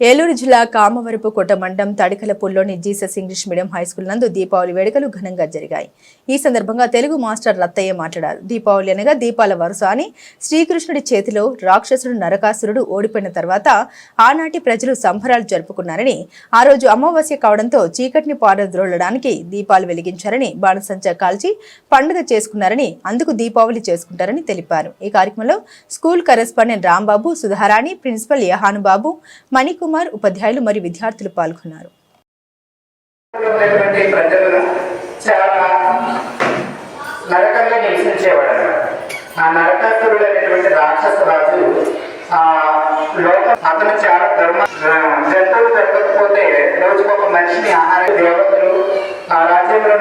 ఏలూరు జిల్లా కామవరపుకోట మండలం తడికలపూల్లోని Jesus English medium high school నందు దీపావళి వేడుకలు ఘనంగా జరిగాయి. ఈ సందర్భంగా తెలుగు మాస్టర్ రత్తయ్య మాట్లాడారు. దీపావళి అనగా దీపాల వరుస అని, శ్రీకృష్ణుడి చేతిలో రాక్షసుడు నరకాసురుడు ఓడిపోయిన తర్వాత ఆనాటి ప్రజలు సంబరాలు జరుపుకున్నారని, ఆ రోజు అమావాస్య కావడంతో చీకటిని పారద్రోలడానికి దీపాలు వెలిగించారని, బాణసంచా కాల్చి పండుగ చేసుకున్నారని, అందుకు దీపావళి చేసుకుంటారని తెలిపారు. ఈ కార్యక్రమంలో school correspondent Rambabu, Sudharani, principal Yahanubabu, Manikumar, ఉపాధ్యాయులు మరియు విద్యార్థులు పాల్గొన్నారు. నరకంగా నివసించేవాడు. ఆ నరకాసురుడు అనేటువంటి రాక్షస రాజు అతను చాలా జంతువులు దొరకకపోతే రోజుకొక మనిషిని ఆహార దేవతలు ఆ రాజ్యంలో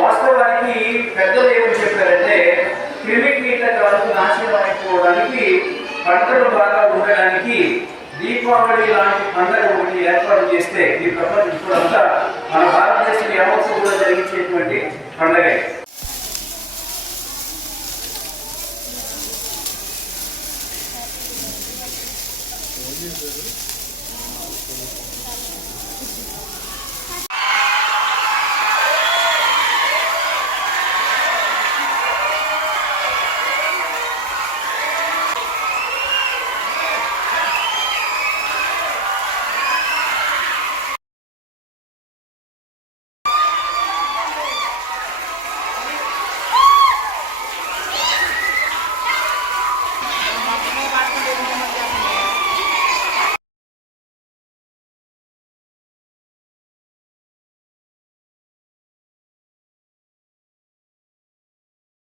వాస్తవానికి పెద్దలు ఏమని చెప్పారంటే క్రిమి కీటకాలకు నాశనం అయిపోవడానికి, పంటలు బాగా ఉండడానికి దీపావళి లాంటి పండుగ ఒకటి ఏర్పాటు చేస్తే ఈ ప్రపంచం ఇప్పుడంతా మన భారతదేశం యావత్తు కూడా జరిగించేటువంటి పండుగ.